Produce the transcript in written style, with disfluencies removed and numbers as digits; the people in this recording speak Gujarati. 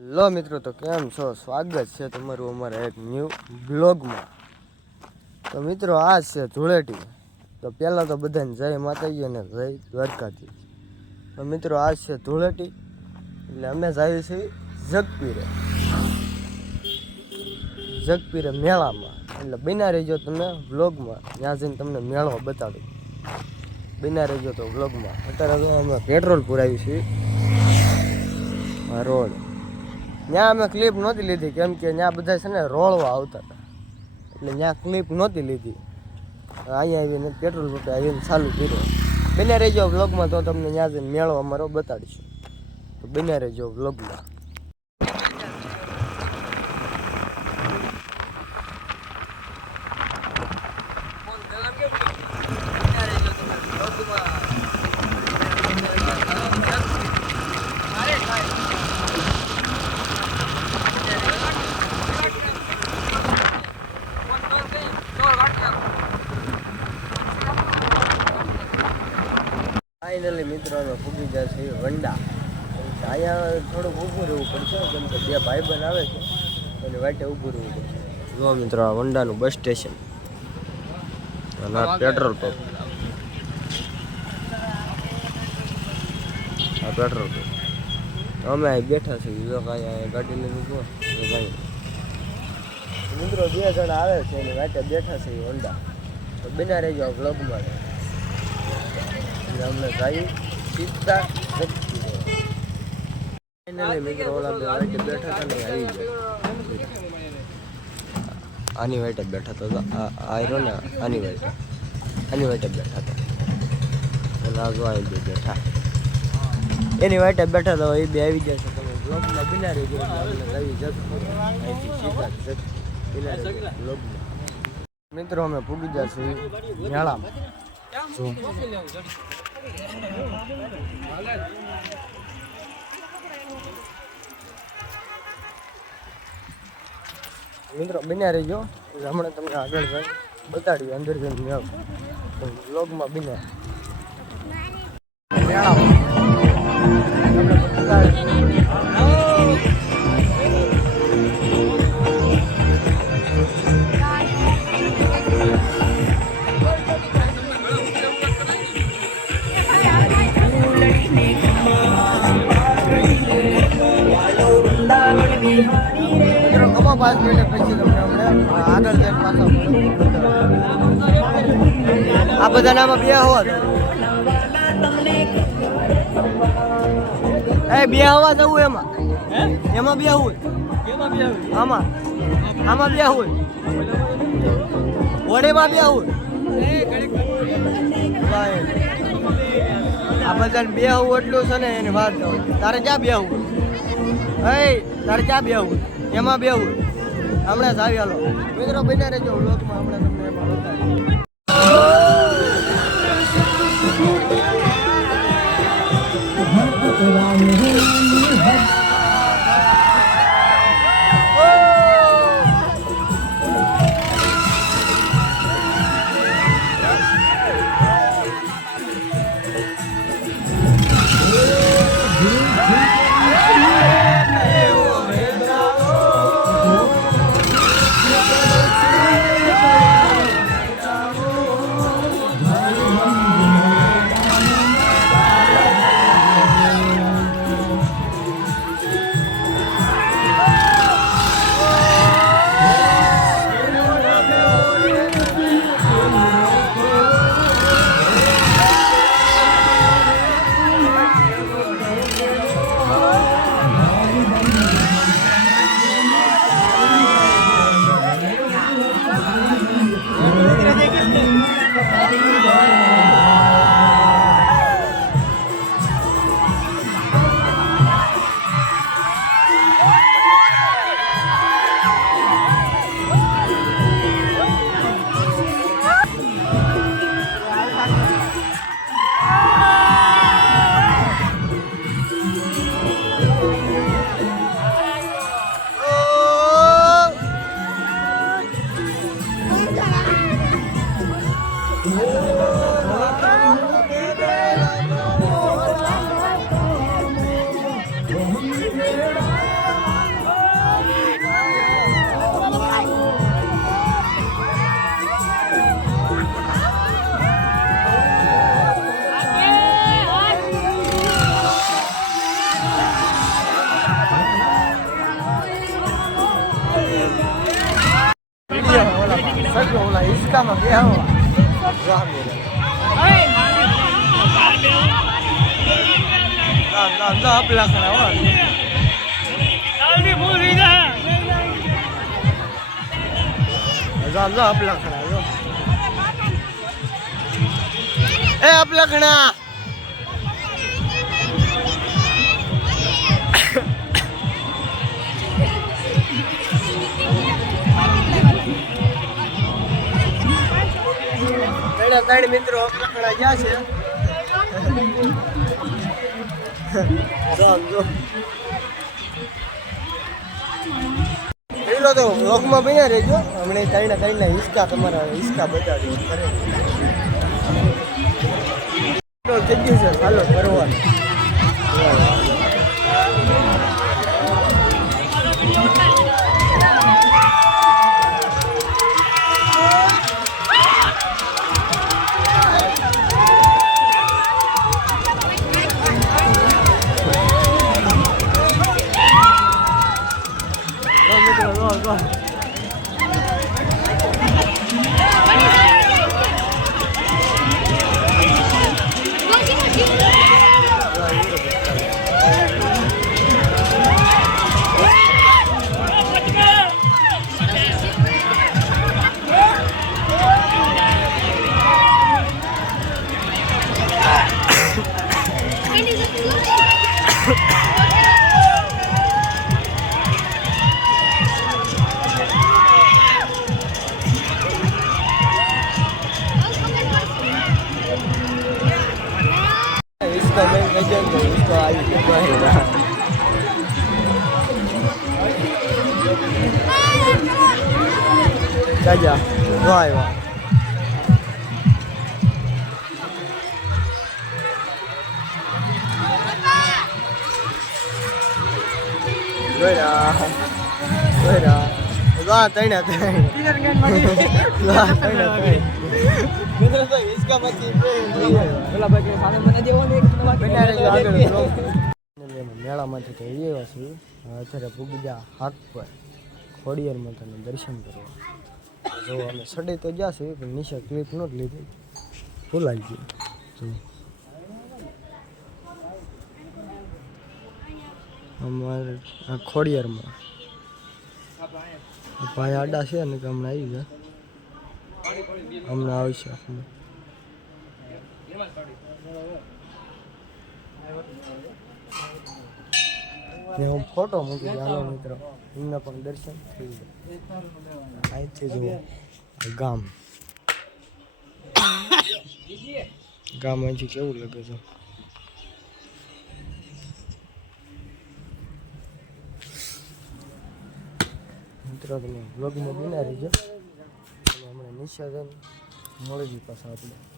હેલો મિત્રો, તો કેમ છો? સ્વાગત છે તમારું અમારા એક ન્યૂ બ્લોગમાં. તો મિત્રો, આ છે ધૂળેટી. તો પહેલાં તો બધાને જય માતાજી અને જય દ્વારકાથી. તો મિત્રો, આ છે ધૂળેટી, એટલે અમે જઈએ છીએ જગપીરે મેળામાં. એટલે બિના રહીજો તમે બ્લોગમાં, ત્યાં જઈને તમને મેળો બતાડું. બિના રહીજો તો બ્લોગમાં. અત્યારે અમે પેટ્રોલ પુરાવી છીએ રોડ. ત્યાં અમે ક્લિપ નહોતી લીધી, કેમ કે ત્યાં બધા છે ને રોળવા આવતા હતા, એટલે ત્યાં ક્લિપ નહોતી લીધી. અહીંયા આવીને પેટ્રોલ પંપે આવીને ચાલુ કર્યું. બન્યા રહેજો વ્લોગમાં, તો તમને ત્યાં જઈને મેળો અમારો બતાડીશું. તો બન્યા રહેજો વ્લોગમાં. ફાઇનલી મિત્રો, અમે પૂગી જાય છે વંડા. અહીંયા થોડુંક ઊભું રહેવું પડશે, કેમ કે બે ભાઈબંધ આવે છે અને વાટે ઊભું રહેવું પડશે. જો મિત્રો, આ વંડાનું બસ સ્ટેશન અને આ પેટ્રોલ પંપ. આ પેટ્રોલ પંપ અમે અહીં બેઠા છીએ. જો કાંઈ ગાડી લઈને ઊભો કાંઈ મિત્રો 2 જણા આવે છે એની વાટે બેઠા છે વંડા. તો બિના રહેજો આ વ્લોગમાં. અમને જાય સીધા ફાઇનલી મિત્રો, ઓલા બે વાઈટે બેઠા હતા ને આવી ગયા. આની વાઈટે બેઠા હતા, આયરો ને આની વાઈટે બેઠા હતા. અને આ જો અહીં બે બેઠા એની વાઈટે બેઠા હતા. એ બે આવી ગયા છે. તમે બ્લોગમાં બિના રહેજો, અમને આવી જતું અહીંથી સીધા બિના રહેજો બ્લોગમાં. મિત્રો, અમે પૂગી ગયા છીએ મેળામાં. મિત્રો બન્યા રહીજો, હમણાં તમને આગળ જઈને બતાડીએ અંદર જઈને મેળો. વ્લોગમાં બન્યા મિત્રો 5 મિનિટ પછી તમને હમણાં આગળ જઈને પાછા આ બધાને આમાં બે હોત બે હવા જવું એમાં બે હોય આમાં બે હોય ઓડેમાં બે હોય. આ બધાને બે હું એટલું છે ને એની વાત તારે ક્યાં બે હું તારે ક્યાં બે હું એમાં બે હું હમણાં જ આવી. હાલો મિત્રો, બન્યા રહેજો વ્લોગમાં, હમણાં તમને એમાં બતાવીએ. હિસકામાં બે આવો આપલા ખરા હો આપલા ખરા એ આપલા ખણા ત્રણ મિત્રો પકડા ગયા છે પેલો તો વ્લોગમાં બન્યા રહેજો હમણાં ત્રણના હિસકા તમારા હિસકા બતાવી જગ્યા છે ચાલો કરવાનું Caja, vai, vai. Beda. Wah, tanya. Wah, tanya. Bener tuh, इसका मत પેલા ભાઈ સામે મને દેવો ને એક વાત બેના રહેજો આગળ મેળામાંથી તો આવ્યા છે અત્યારે પૂગી હાથ પર ખોડિયાર માતાનું દર્શન કરવા જો અમે સડે તો જશે પણ નીચે ક્લિપ નહોત લીધી ભૂલાઈ ગયું જો અમારે ખોડિયારમાં ભાઈ આડા છે ને કે હમણાં આવી ગયા હમણાં આવશે હું ફોટો મૂકી દઉં હાલો મિત્રો એમના પણ દર્શન થઈ જાય અહીંથી જુઓ ગામ અહીંથી કેવું લાગે છે મિત્રો તમે બ્લોગમાં બિના રહીજો હમણાં નિશાન મળી ગઈ પાછા આપણે